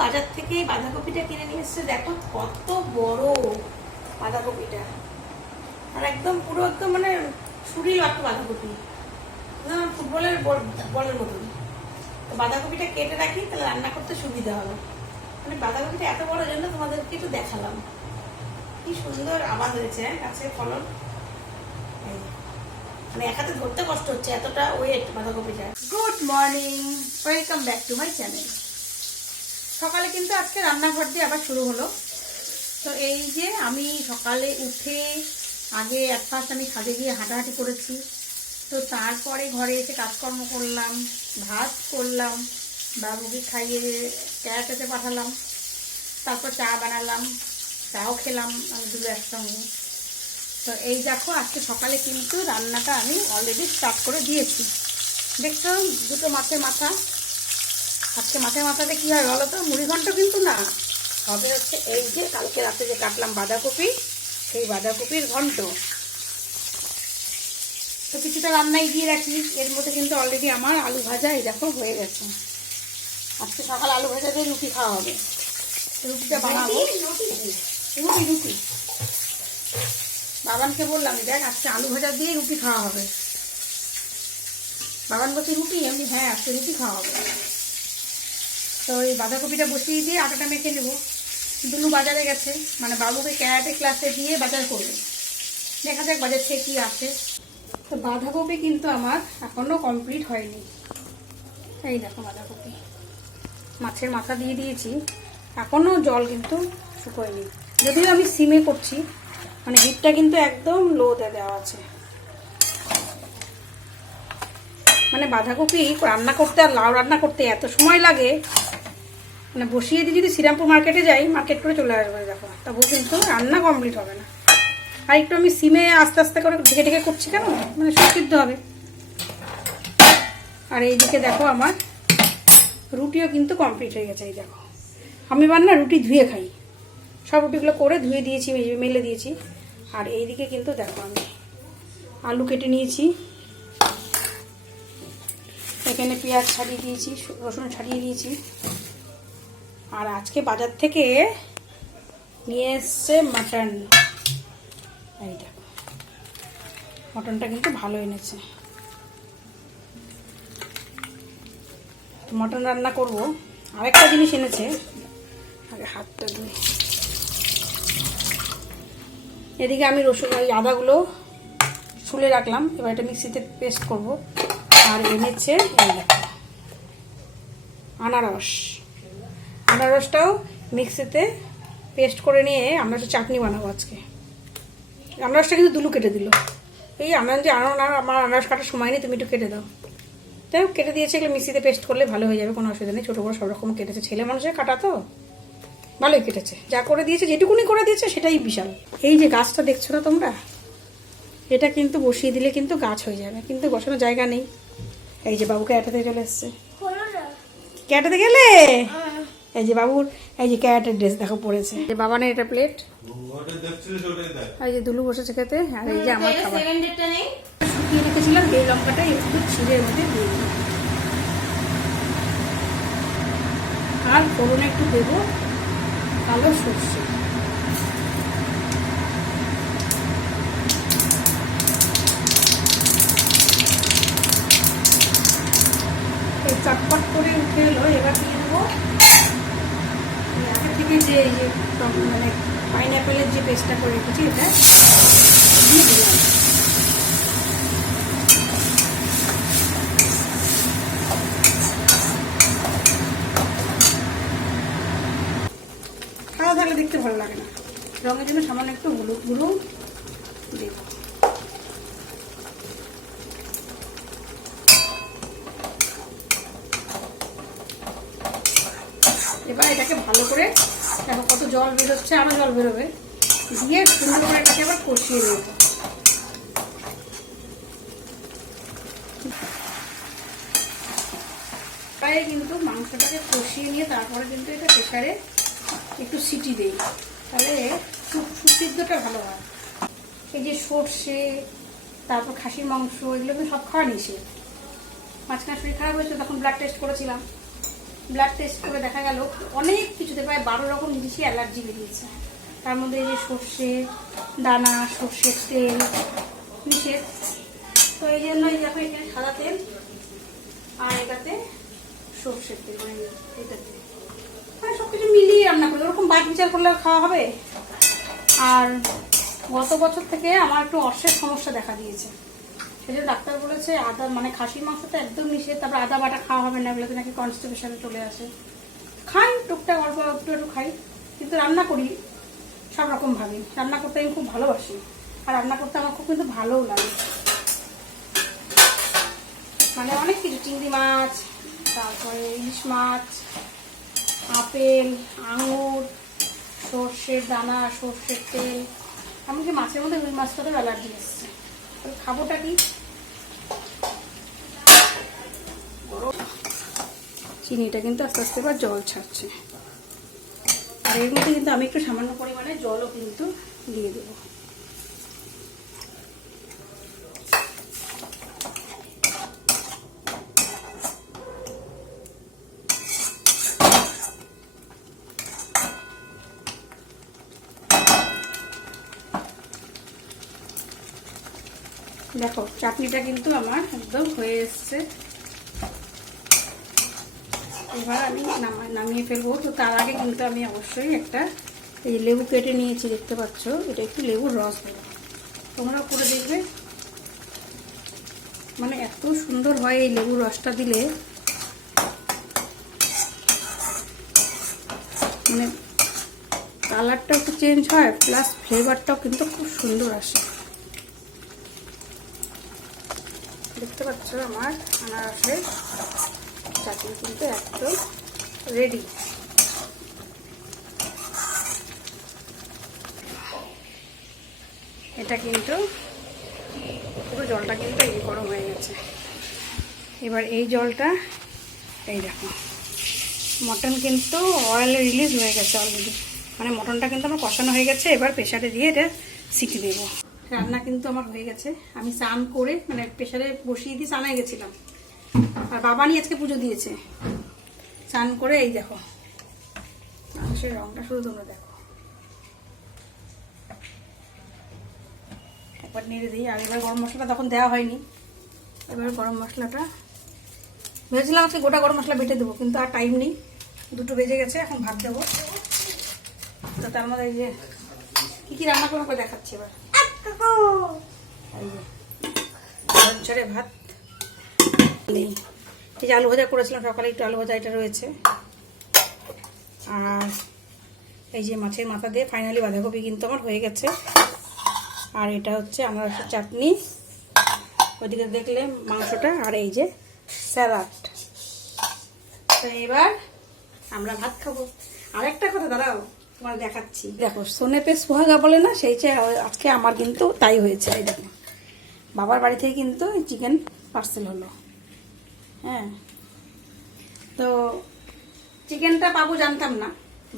বাজার থেকে বাঁধাকপিটা কিনে নিয়ে এসছে। দেখো কত বড় বাঁধাকপিটা, আর একদম পুরো একদম মানে ছুরি লাগতো বাঁধাকপি, ফুটবলের বলের মতন। তো বাঁধাকপিটা কেটে রাখি, তাহলে রান্না করতে সুবিধা হবে। মানে বাঁধাকপিটা এত বড় জন্য তোমাদেরকে একটু দেখালাম। কি সুন্দর আবাদ হয়েছে গাছের ফলন। মানে এক হাতে ধরতে কষ্ট হচ্ছে, এতটা ওয়েট বাঁধাকপিটা। Good morning, welcome back to my channel. সকালে কিন্তু আজকে রান্নাঘর দিয়ে আবার শুরু হলো। তো এই যে আমি সকালে উঠে আগে ফার্স্ট আমি ছাদে গিয়ে হাঁটাহাঁটি করেছি। তো তারপরে ঘরে এসে কাজকর্ম করলাম, ভাত করলাম, বাবুকে খাইয়ে ক্যারাটেতে পাঠালাম, তারপর চা বানালাম, চাও খেলাম আমি দুটো একসঙ্গে। তো এই দেখো আজকে সকালে কিন্তু রান্নাটা আমি অলরেডি স্টার্ট করে দিয়েছি। দেখছো দুটো মাছের মাথা। আজকে মাছের মাথাতে কী হয় বলো তো, মুড়ি ঘন্ট কিন্তু না, হবে হচ্ছে এই যে কালকে রাতে যে কাটলাম বাঁধাকপি, সেই বাঁধাকপির ঘন্ট। তো কিছুটা রান্নায় দিয়ে রাখি, এর মধ্যে কিন্তু অলরেডি আমার আলু ভাজা এই দেখো হয়ে গেছে। আজকে সকাল আলু ভাজা দিয়ে রুটি খাওয়া হবে। রুটিটা বানাবো, রুটি রুটি বাবানকে বললাম দেখ আজকে আলু ভাজা দিয়ে রুটি খাওয়া হবে। বাবান বলছে রুটি, এমনি হ্যাঁ আজকে রুটি খাওয়া হবে। তো এই বাঁধাকপিটা বসিয়ে দিয়ে আটাটা মেখে নেবো। দুলু বাজারে গেছে, মানে বাবুকে ক্যারাটে ক্লাসে দিয়ে বাজার করবে, দেখা যাক বাজার থেকে কী আসে। তো বাঁধাকপি কিন্তু আমার এখনও কমপ্লিট হয়নি। এই দেখো বাঁধাকপি, মাছের মাথা দিয়ে দিয়েছি, এখনও জল কিন্তু শুকোয়নি। যদিও আমি সিমে করছি, মানে হিটটা কিন্তু একদম লোতে দেওয়া আছে। মানে বাঁধাকপি রান্না করতে আর লাউ রান্না করতে এত সময় লাগে, মানে বসিয়ে দিয়ে যদি শ্রীরামপুর মার্কেটে যাই, মার্কেট করে চলে আসবে দেখো, তবু কিন্তু রান্না কমপ্লিট হবে না। আর একটু আমি সিমে আস্তে আস্তে করে ঢেকে ঢেকে করছি, কেন মানে সিদ্ধ হবে। আর এইদিকে দেখো আমার রুটিও কিন্তু কমপ্লিট হয়ে গেছে। এই দেখো আমি এবার না রুটি ধুয়ে খাই, সব রুটিগুলো করে ধুয়ে দিয়েছি, মেলে দিয়েছি। আর এইদিকে কিন্তু দেখো আমি আলু কেটে নিয়েছি, এখানে পেঁয়াজ ছাড়িয়ে দিয়েছি, রসুন ছাড়িয়ে দিয়েছি। আর আজকে বাজার থেকে নিয়ে এসছে মাটন। এই দেখো মটনটা কিন্তু ভালো এনেছে। মটন রান্না করব। আরেকটা জিনিস এনেছে, আগে হাতটা ধুই। এদিকে আমি রসুন ওই আদাগুলো ছুলে রাখলাম, এবার এটা মিক্সিতে পেস্ট করব। আর এনেছে এই দেখো আনারস, আনারসটাও মিক্সিতে পেস্ট করে নিয়ে আমরা একটা চাটনি বানাবো আজকে। আনারসটা কিন্তু দুলু কেটে দিল। এই আমরা যে আমার আনারস কাটার সময় নেই, তুমি একটু কেটে দাও। তাই কেটে দিয়েছে, এগুলো মিক্সিতে পেস্ট করলে ভালো হয়ে যাবে, কোনো অসুবিধা নেই। ছোটো বড়ো সব রকম কেটেছে, ছেলে মানুষের কাটা তো ভালোই কেটেছে। যা করে দিয়েছে, যেটুকুনি করে দিয়েছে সেটাই বিশাল। এই যে গাছটা দেখছো না তোমরা, এটা কিন্তু বসিয়ে দিলে কিন্তু গাছ হয়ে যাবে, কিন্তু বসানোর জায়গা নেই। এই যে বাবু ক্যারাটেতে চলে এসছে। ক্যারাটেতে গেলে এই যে বাবুর এই যে ক্যারাটের ড্রেস দেখো পড়েছে। বাবানের এটা প্লেট, এই যে দুলু বসেছে খেতে। আর এই যে আমার খাবার শুকিয়ে রেখেছিলাম, এই লঙ্কাটা একটু ছিঁড়ের মধ্যে দিয়ে দিলাম। আর ফোড়নে একটু দেবো কালো সর্ষে। এই চটপট করে উঠে এলো। এবার দিয়ে দেবো আগে থেকে যে এই যে মানে পাইনঅ্যাপেলের যে পেস্টটা করে রেখেছি, এটা দিয়ে দিলাম। সাদা থাকলে দেখতে ভালো লাগে না, রঙের জন্য সামান্য একটু হলুদ গুঁড়ো দেব। এবার এটাকে ভালো করে দেখো কত জল বেরোচ্ছে, আরো জল বেরোবে, দিয়ে সুন্দর করে এটাকে আবার কষিয়ে নেব। প্রায় কিন্তু মাংসটাকে কষিয়ে নিয়ে তারপরে কিন্তু এটা প্রেসারে একটু সিটি দেই, তাহলে সুসিদ্ধটা ভালো হয়। এই যে সর্ষে, তারপর খাসির মাংস, এগুলো কিন্তু সব খাওয়া নিষেধ। মাঝখানে শরীর খারাপ হয়েছিল, তখন ব্লাড টেস্ট করেছিলাম, ব্লাড টেস্ট করে দেখা গেল অনেক কিছুতে প্রায় 12 রকম জিনিসই অ্যালার্জি বেরিয়েছে। তার মধ্যে এই যে সর্ষে দানা, সর্ষের তেল নিষেধ। তো এই জন্য এই দেখো এখানে সাদা তেল আর এটাতে সর্ষের তেল, মানে এটাতে মানে সব কিছু মিলিয়ে রান্না করি, ওরকম বাদ বিচার করলে খাওয়া হবে। আর গত বছর থেকে আমার একটু অর্শের সমস্যা দেখা দিয়েছে, সেজন্য ডাক্তার বলেছে আদা মানে খাসির মাংসটা একদম নিষেধ, তারপর আদা বাটা খাওয়া হবে না, এগুলোতে নাকি কনস্টিপেশন চলে আসে। খাই টুকটাক অল্প একটু একটু খাই, কিন্তু রান্না করি সব রকম ভাবে। রান্না করতে আমি খুব ভালোবাসি, আর রান্না করতে আমার খুব কিন্তু ভালোও লাগে। মানে অনেক কিছু, চিংড়ি মাছ, তারপরে ইলিশ মাছ, আপেল, আঙুর, সর্ষের দানা, সর্ষের তেল, এমনকি মাছের মধ্যে রুই মাছটাতেও অ্যালার্জি এসছে। খাবোটা কি? চিনিটা কিন্তু আস্তে আস্তে এবার জল ছাড়ছে, আর এর মধ্যে কিন্তু আমি একটু সামান্য পরিমাণে জলও কিন্তু দিয়ে দেবো। দেখো চাটনিটা কিন্তু আমার একদম হয়ে এসছে। এবার আমি নামিয়ে ফেলবো। তো তার আগে কিন্তু আমি অবশ্যই একটা এই লেবু কেটে নিয়েছি, দেখতে পাচ্ছ, এটা একটু লেবুর রস দেবো। তোমরাও করে দেখবে, মানে এত সুন্দর হয় এই লেবুর রসটা দিলে, মানে কালারটাও একটু চেঞ্জ হয়, প্লাস ফ্লেভারটাও কিন্তু খুব সুন্দর আসে। দেখতে পাচ্ছ আমার আনারসের চাটনি কিন্তু একদম রেডি। এটা কিন্তু পুরো জলটা কিন্তু এই গরম হয়ে গেছে। এবার এই জলটা, এই দেখো মটন কিন্তু অয়েল রিলিজ হয়ে গেছে অলরেডি, মানে মটনটা কিন্তু আমার কষানো হয়ে গেছে। এবার প্রেসারে দিয়ে এটা সিটি দেবো। রান্না কিন্তু আমার হয়ে গেছে। আমি স্নান করে মানে প্রেসারে বসিয়ে দিয়ে স্নানে গেছিলাম, আর বাবা নিয়ে আজকে পুজো দিয়েছে। স্নান করে এই দেখো মাংসের রংটা শুধু তোমরা দেখো। একবার নেড়ে দিই। আর এবার গরম মশলাটা তখন দেওয়া হয়নি, এবার গরম মশলাটা ভেবেছিলাম আজকে গোটা গরম মশলা বেটে দেবো, কিন্তু আর টাইম নেই, 2টো বেজে গেছে। এখন ভাত দেবো। তো তার মধ্যে এই যে কী কী রান্না করে দেখাচ্ছি এবার। ঝরঝরে ভাত নেই, এই যে আলু ভাজা করেছিলাম সকালে, একটু আলু ভাজা এটা রয়েছে। আর এই যে মাছের মাথা দিয়ে ফাইনালি বাঁধাকপি কিন্তু আমার হয়ে গেছে। আর এটা হচ্ছে আনারসের চাটনি, ওইদিকে দেখলে মাংসটা, আর এই যে স্যালাড। তো এবার আমরা ভাত খাবো। আরেকটা কথা দাঁড়াও তোমার দেখাচ্ছি, দেখো সোনে পে সুহাগা বলে না, সেই চেয়ে আজকে আমার কিন্তু তাই হয়েছে। এই দেখো বাবার বাড়ি থেকে কিন্তু চিকেন পার্সেল হলো। হ্যাঁ, তো চিকেনটা পাবো জানতাম না,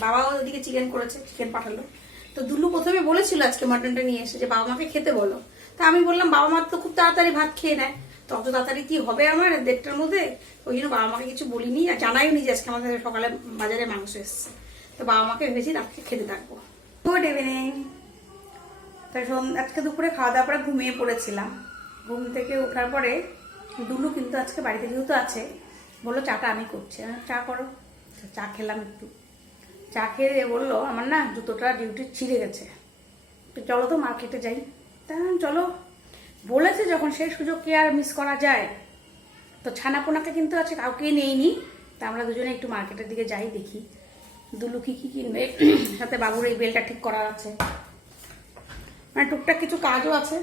বাবাও ওদিকে চিকেন করেছে, চিকেন পাঠালো। তো দুলু প্রথমে বলেছিল আজকে মাটনটা নিয়ে এসে যে বাবা মাকে খেতে বলো। তা আমি বললাম বাবা মা তো খুব তাড়াতাড়ি ভাত খেয়ে নেয়, তো অত তাড়াতাড়ি কি হবে আমার 1:30টার মধ্যে, ওই জন্য বাবা মাকে কিছু বলিনি, আর জানাইও নি যে আজকে আমাদের সকালে বাজারে মাংস এসছে। তো বাবা মাকে ভেবেছি রাত্রে খেতে থাকবো। Good evening. তাই আজকে দুপুরে খাওয়া দাওয়ার পরে ঘুমিয়ে পড়েছিলাম। ঘুম থেকে ওঠার পরে দুলু কিন্তু আজকে বাড়িতে যেহেতু আছে, বললো চাটা আমি করছি। চা করো। চা খেলাম একটু। চা খেয়ে বললো আমার না জুতোটা ডিউটি ছিঁড়ে গেছে, তো চলো তো মার্কেটে যাই। তা চলো বলেছে যখন, সেই সুযোগ কি আর মিস করা যায়। তো ছানাপোনাকে কিন্তু আছে কাউকে নেইনি, তা আমরা দুজনে একটু মার্কেটের দিকে যাই, দেখি দুলু কি কি কিনবে। সাথে বাবুর এই বেলটা ঠিক করা আছে, মানে টুকটাক কিছু কাজও আছে।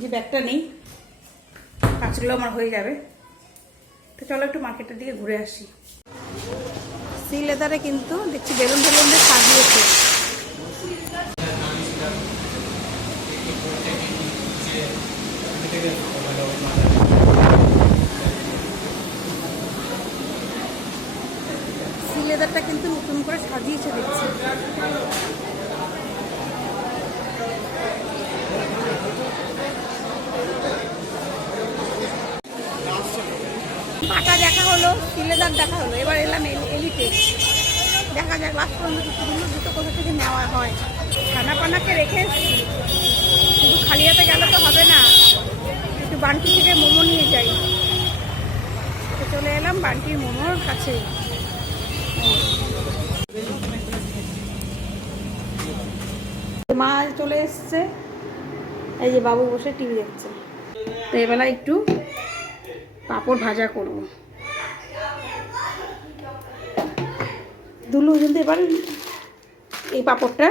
যে ব্যাগটা নেই, কাজগুলো আমার হয়ে যাবে। তো চলো একটু মার্কেটের দিকে ঘুরে আসি। সি লেদারে কিন্তু দেখছি বেলুন বেলুন দিয়ে সাজিয়েছে। সি লেদারটা কিন্তু নতুন করে সাজিয়েছে দেখছি। বাটা দেখা হলো, সিলেদার দেখা হলো, এবার এলাম এলিটে। দেখা যাক লাস্ট পর্যন্ত দুটো কোথা থেকে নেওয়া হয়। খানা পানাকে রেখে শুধু খালি হাতে গেলে তো হবে না, একটু বান্টি থেকে মোমো নিয়ে যাই। তো চলে এলাম বান্টির মোমোর কাছে। মা চলে এসছে, এই যে বাবু বসে টিভি দেখছে। তো এবেলা একটু পাঁপড় ভাজা করবো। দুলু কিন্তু এবার এই পাঁপড়টা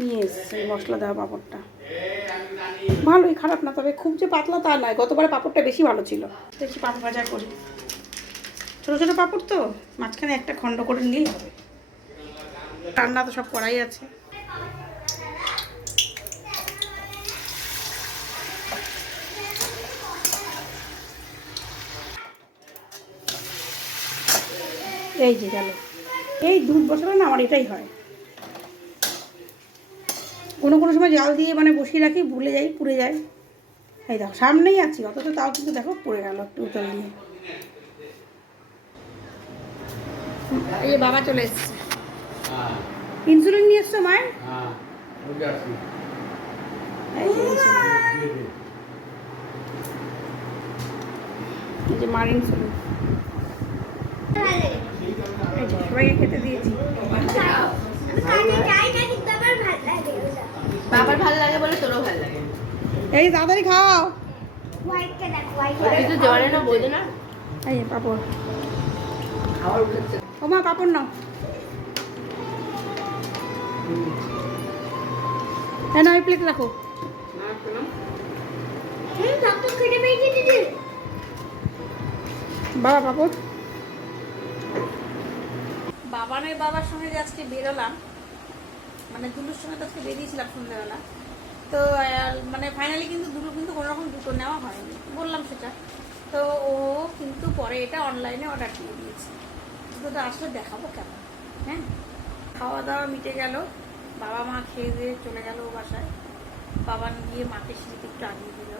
নিয়ে এসছে, মশলা দেওয়া পাঁপড়টা ভালোই, খারাপ না, তবে খুব যে পাতলা তা নয়। গতবারে পাঁপড়টা বেশি ভালো ছিল। দেখছি পাঁপড় ভাজা করি, ছোটো ছোটো পাঁপড় তো, মাঝখানে একটা খণ্ড করে নিলেই হবে। রান্না তো সব করাই আছে। এই যে গেল, এই দুধ বসালে না আমার এটাই হয়। কোনো কোনো সময় জাল দিয়ে মানে বসিয়ে রাখি, ভুলে যাই, পুড়ে যায়। এই দেখো সামনেই আছি অথচ তাও কিন্তু দেখো পড়ে গেল একটু উতল দিয়ে। এই বাবা চলে এসছে, ইনসুলিন নিয়ে এসছো মায়ের? এই যে মার ইনসুলিন, সবাইকে খেতে দিয়েছি। বাবার ভালো লাগে বলে তোরও ভালো লাগে। এই তাড়াতাড়ি খাও। কিছু জ্বরে না বোঝে না। এই পাপড় ও মা, পাপড় নাও। হ্যাঁ না, ওই প্লেট রাখো। বাবা পাপড়। বাবার সঙ্গে যে আজকে বেরোলাম, মানে দুলুর সঙ্গে তো আজকে বেরিয়েছিলাম সন্ধ্যাবেলা। তো মানে ফাইনালি কিন্তু দুলু কিন্তু কোনোরকম দুটো নেওয়া হয়নি, বললাম সেটা। তো ও কিন্তু পরে এটা অনলাইনে অর্ডার দিয়ে দিয়েছে। দুটোটা আসলে দেখাবো কেমন। হ্যাঁ, খাওয়া দাওয়া মিটে গেল, বাবা মা খেয়ে দিয়ে চলে গেল বাসায়। বাবা গিয়ে মাকে সিঁড়িতে একটু আগিয়ে দিল।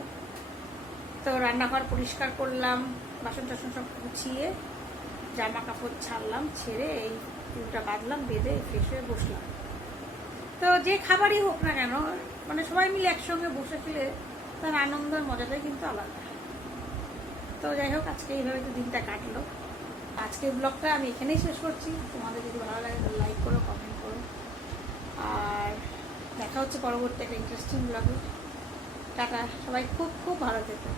তো রান্নাঘর পরিষ্কার করলাম, বাসন টাসন সব গুছিয়ে জামা কাপড় ছাড়লাম, ছেড়ে এই চুলটা বাঁধলাম, বেঁধে ফ্রেশ হয়ে বসলাম। তো যে খাবারই হোক না কেন, মানে সবাই মিলে একসঙ্গে বসে খেলে তার আনন্দ আর মজাটাই কিন্তু আলাদা। তো যাই হোক, আজকে এইভাবে তো দিনটা কাটলো। আজকের ব্লগটা আমি এখানেই শেষ করছি। তোমাদের যদি ভালো লাগে তাহলে লাইক করো, কমেন্ট করো, আর দেখা হচ্ছে পরবর্তী একটা ইন্টারেস্টিং ব্লগে। টাটা, সবাই খুব খুব ভালো থেকো।